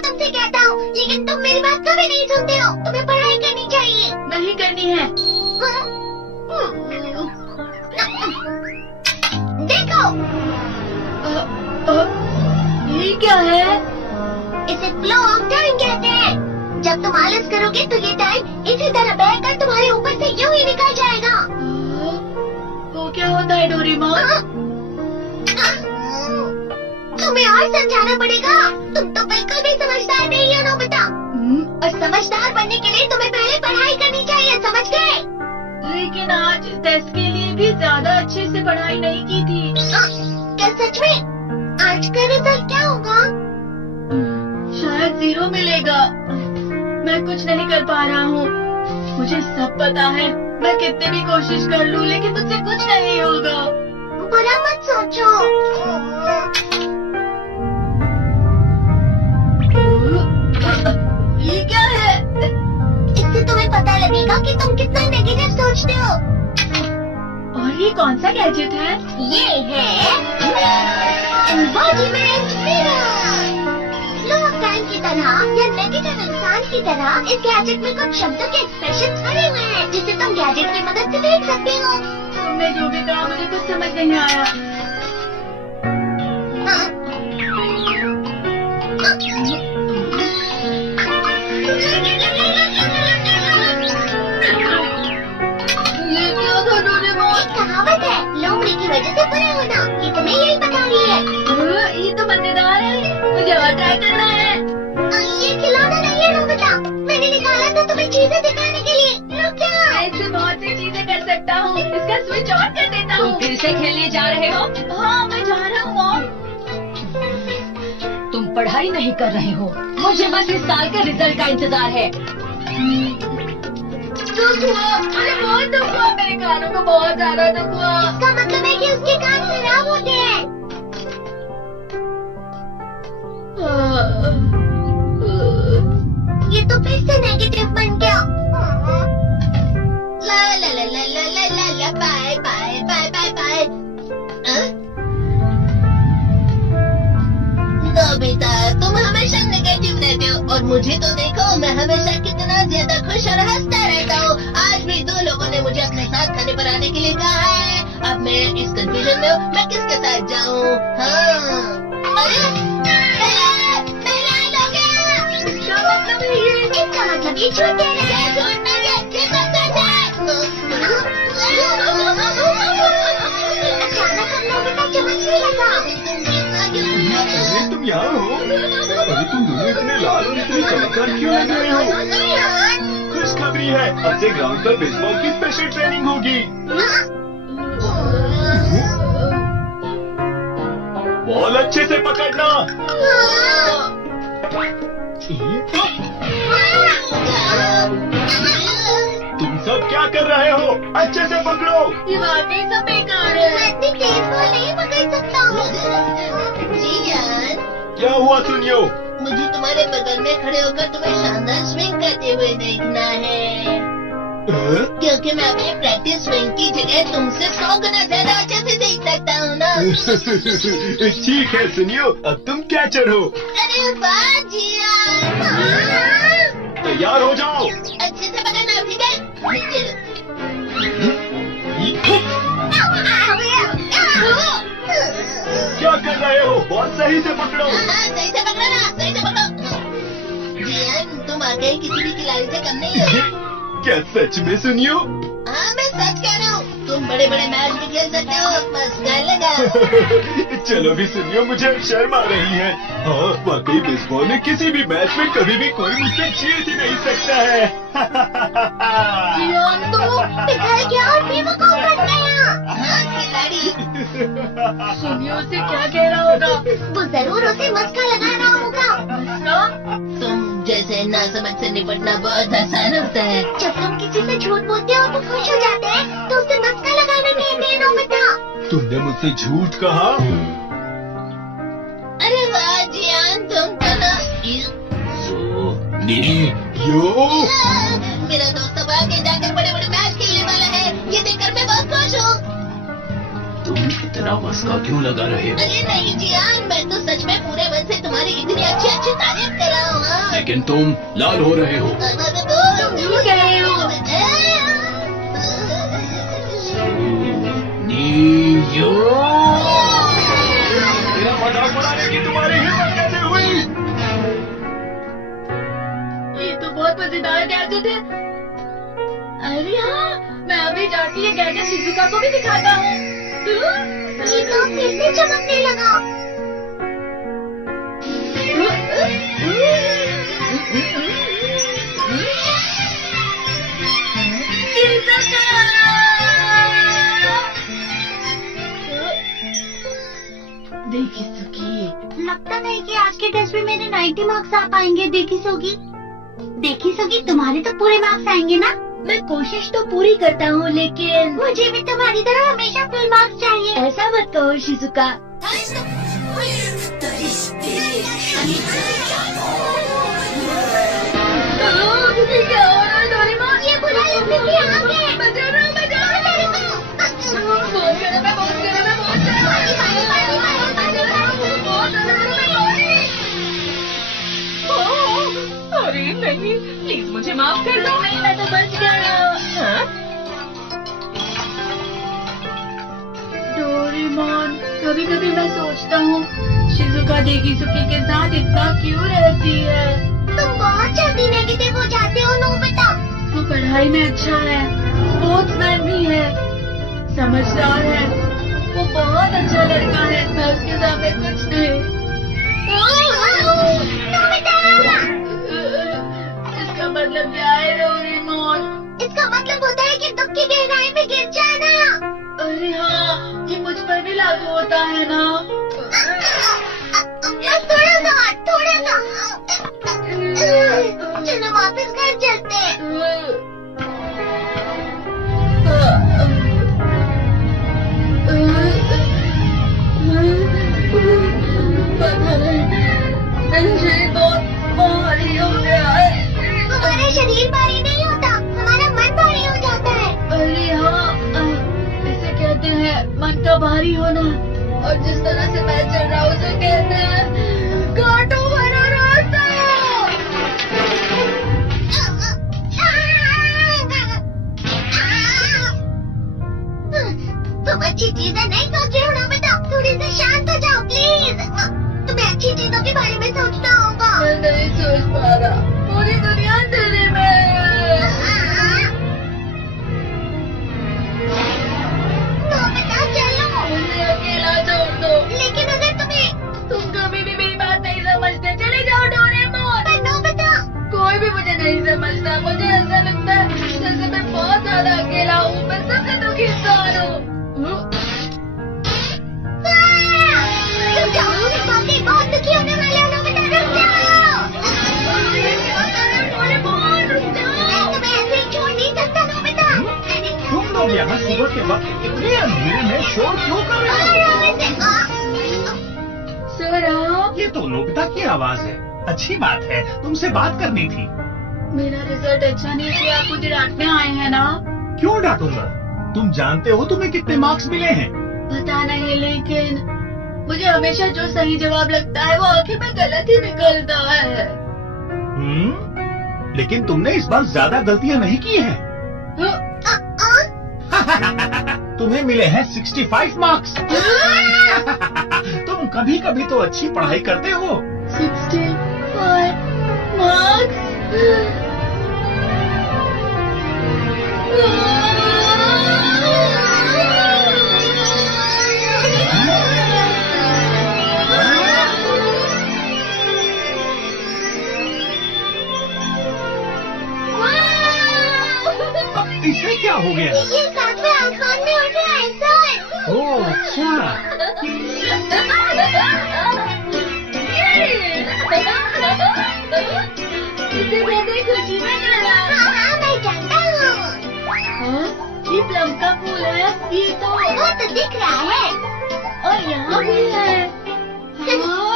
तुमसे कहता हूँ, लेकिन तुम मेरी बात कभी नहीं सुनते हो। तुम्हें पढ़ाई करनी चाहिए। नहीं करनी है। देखो, ये क्या है? इसे फ्लो ऑफ टाइम कहते हैं। जब तुम आलस करोगे तो ये टाइम इसी तरह बहकर तुम्हारे ऊपर से यूं ही निकल जाएगा। वो क्या होता है डोरेमोन? तुम्हें और समझाना पड़ेगा। तुम तो बिल्कुल भी समझदार नहीं हो नोबिता। और समझदार बनने के लिए तुम्हें पहले पढ़ाई करनी चाहिए, समझ गए? लेकिन आज इस टेस्ट के लिए भी ज्यादा अच्छे से पढ़ाई नहीं की थी। क्या सच में? आज का रिजल्ट क्या होगा? शायद 0 मिलेगा। मैं कुछ नहीं कर पा रहा हूँ। मुझे सब पता है। मैं कितनी भी कोशिश कर लूँ, लेकिन मुझसे कुछ नहीं होगा। बुरा मत सोचो। ये क्या है? इससे तुम्हें पता लगेगा कि तुम कितना नेगेटिव सोचते हो। और ये कौन सा गैजेट है? ये है embodiment mirror. Flow of time की तरह या नेगेटिव इंसान की तरह इस गैजेट में कुछ शब्दों के एक्सप्रेशन भरे हुए हैं, जिसे तुम गैजेट की मदद से देख सकते हो। तुमने जो भी कहा मुझे कुछ समझ नहीं आया। ये क्या था डोरेमोन? एक कहावत है, लोमड़ी की वजह से बुरा होना। ये तुम्हें यही बता रही है। ये तो मजेदार है। मुझे और ट्राई करना है। ये खिलौना नहीं है नोबिता। मैंने निकाला था तुम्हें चीजें दिखाने के लिए। रुक जाओ। मैं इससे बहुत सी चीजें कर सकता हूँ। इसका स्विच ऑन कर देता हूँ। तुम फिर से खेलने जा रहे हो? हाँ, मैं जा रहा हूँ मॉम। तुम पढ़ाई नहीं कर रहे हो। मुझे बस इस साल के रिजल्ट का इंतजार है। दुख हुआ, मुझे बहुत दुख हुआ। मेरे कानों को बहुत ज्यादा दुख हुआ। इसका मतलब है कि उसके कान खराब होते हैं। ये तो फिर से नेगेटिव बन गया। ला ला ला ला ला ला ला ला bye bye bye bye bye. Nobita, तुम हमेशा नेगेटिव रहते हो और मुझे तो देखो, मैं हमेशा कितना ज्यादा खुश और हंसता रहता हूँ। आज भी 2 लोगों ने मुझे अपने साथ खाने पर आने के लिए कहा है। अब मैं इस कंफ्यूजन में हूँ, मैं किसके साथ जाऊँ? हाँ, अरे इसका मतलब है ये। इसका मतलब ये झूठ कह रहे हैं। झूठ नहीं है, ये सब सच है। अचानक हम लोगों का चमकने लगा। अरे तुम यहाँ हो? अरे तुम दोनों इतने लाल और इतने चमकदार क्यों लग रहे हो? खुशखबरी है, अब से ग्राउंड पर बेसबॉल की स्पेशल ट्रेनिंग होगी। बॉल अच्छे से पकड़ना। तुम सब क्या कर रहे हो? अच्छे से पकड़ो। ये वाकई सब बेकार है। मैं इतनी तेज बॉल नहीं पकड़ सकता हूँ। जी जान, क्या हुआ सुनियो? मुझे तुम्हारे बगल में खड़े होकर तुम्हें शानदार स्विंग करते हुए देखना है, क्योंकि मैं अपनी प्रैक्टिस स्विंग की जगह तुमसे 100 गुना ज्यादा अच्छे से देख सकता हूँ ना। ठीक है सुनियो, अब तुम कैचर हो। अरे वाह जियान। तैयार हो जाओ। अच्छे से पकड़ना, ठीक है? क्या कर रहे हो? बहुत सही से पकड़ो। सही से पकड़ो ना, सही से पकड़ो। जियान, तुम आगे किसी भी खिलाड़ी से कम नहीं हो। क्या सच में सुनियो? हाँ, मैं सच कह रहा हूँ। तुम बड़े बड़े मैच भी खेल सकते हो, बस कर लगा। चलो भी सुनियो, मुझे अब शर्म आ रही है। हाँ, वाकई बेसबॉल में किसी भी मैच में कभी भी कोई मुझसे जीत ही नहीं सकता है। जियान तो पिघल गया और बेवकूफ बन गया। हाँ, खिलाड़ी। सुनियो से क्या कह रहा होगा? वो जरूर उसे मस्का लगा रहा होगा। मस्का? तुम जैसे नासमझ से निपटना बहुत आसान होता है। जब तुम किसी से झूठ बोलते हो तो खुश हो जाते हैं, तो उसे मस्का लगाना कहते हैं नोबिता। तुमने मुझसे झूठ कहा? अरे वाह जियान, तुम तो ना यो मेरा दोस्त अब आगे जाकर बड़े बड़े मैच खेलने वाला है। ये देखकर मैं बहुत खुश हूँ। तुम इतना मस्का क्यों लगा रहे हो? अरे नहीं जियान, मैं तो सच में पूरे मन से तुम्हारी इतनी अच्छी अच्छी तारीफ कर रहा हूँ। हाँ। लेकिन तुम लाल हो रहे हो। तुम क्यों कह रहे हो? नीयो। मेरा मजाक बनाने की तुम्हारी हिम्मत कैसे हुई? ये तो बहुत मजेदार गैजेट है। अरे हाँ, मैं अभी जाके ये गैजेट शिजुका को भी दिखाता हूँ। ये तो फिर से चमकने लगा। देखी सुखी, लगता नहीं कि आज के टेस्ट में मेरे 90 मार्क्स आ पाएंगे। देखी सोगी, तुम्हारे तो पूरे मार्क्स आएंगे ना? मैं कोशिश तो पूरी करता हूँ, लेकिन मुझे भी तुम्हारी तरह हमेशा फुल मार्क्स चाहिए। ऐसा मत कहो शिजुका। क्या हो रहा है डोरेमोन? ये बुरा लगने की आग है। बचाओ, बहुत गरम है, बहुत गरम है, बहुत गरम है। अरे नहीं, प्लीज मुझे माफ कर दो। नहीं, मैं तो बच गया। हाँ? डोरेमोन, कभी कभी मैं सोचता हूँ शिजुका देगीसुकी के साथ इतना क्यों रहती है। तुम बहुत जल्दी नेगेटिव हो जाते हो नोबिता। वो पढ़ाई में अच्छा है, स्पोर्ट्समैन भी है, समझदार है, वो बहुत अच्छा लड़का है। मैं उसके सामने कुछ नहीं। इसका मतलब क्या है डोरेमोन? इसका मतलब होता है कि दुख की गहराई में गिर जाना। अरे हाँ, ये मुझ पर भी लागू होता है ना। थोड़ा सा। चलो वापस घर चलते हैं। पता नहीं, मेरा शरीर बहुत भारी हो गया है। हमारा शरीर भारी नहीं होता, हमारा मन भारी हो जाता है। अरे हाँ, इसे कहते हैं मन का भारी होना। और जिस तरह से मैं चल रहा हूँ उसे कहते हैं कांटों भरा रास्ता। तुम अच्छी चीजें नहीं सोच रहे हो ना बेटा, थोड़ी सी शांत हो जाओ प्लीज। तुम्हें अच्छी चीजों के बारे में सोचना होगा। मैं नहीं सोच पा रहा, पूरी दुनिया तेरे में है। तो बेटा चलो। मुझे अकेला छोड़ दो। लेकिन अगर तुम कभी भी मेरी बात नहीं समझते, चले जाओ डोरेमोन। पर नो बेटा। कोई भी मुझे नहीं समझता। मुझे ऐसा लगता है जैसे मैं बहुत ज्यादा अकेला हूँ, मैं सबसे दुखी इंसान हूँ। रुक जाओ, तुम वाकई बहुत दुखी होने वाले हो ना बेटा, रुक जाओ। डोरेमोन, रुक जाओ। मैं तुम्हें ऐसे ही छोड़ नहीं सकता ना बेटा। तुम लोग यहाँ सुबह के वक्त इतने अंधेरे में शोर क्यों कर रहे हो? सौरभ, ये तो नोबिता की आवाज है। अच्छी बात है, तुमसे बात करनी थी। मेरा रिजल्ट अच्छा नहीं किया, आप मुझे डांटने आए हैं ना? क्यों डांटूंगा? तुम जानते हो तुम्हें कितने मार्क्स मिले हैं? पता नहीं, लेकिन मुझे हमेशा जो सही जवाब लगता है वो आखिर में गलत ही निकलता है। लेकिन तुमने इस बार ज्यादा गलतियां नहीं की हैं। तुम्हें मिले हैं 65 मार्क्स। तुम कभी कभी तो अच्छी पढ़ाई करते हो। 65 मार्क्स। इसे क्या हो गया? ये सातवें आसमान में उड़ रहा है सर। ओह अच्छा। इसे मैंने खुशी में डाला। हाँ, मैं जानता हूँ। हाँ, ये प्लम का फूल है। ये तो वो तो दिख रहा है। और यहाँ भी है। हाँ,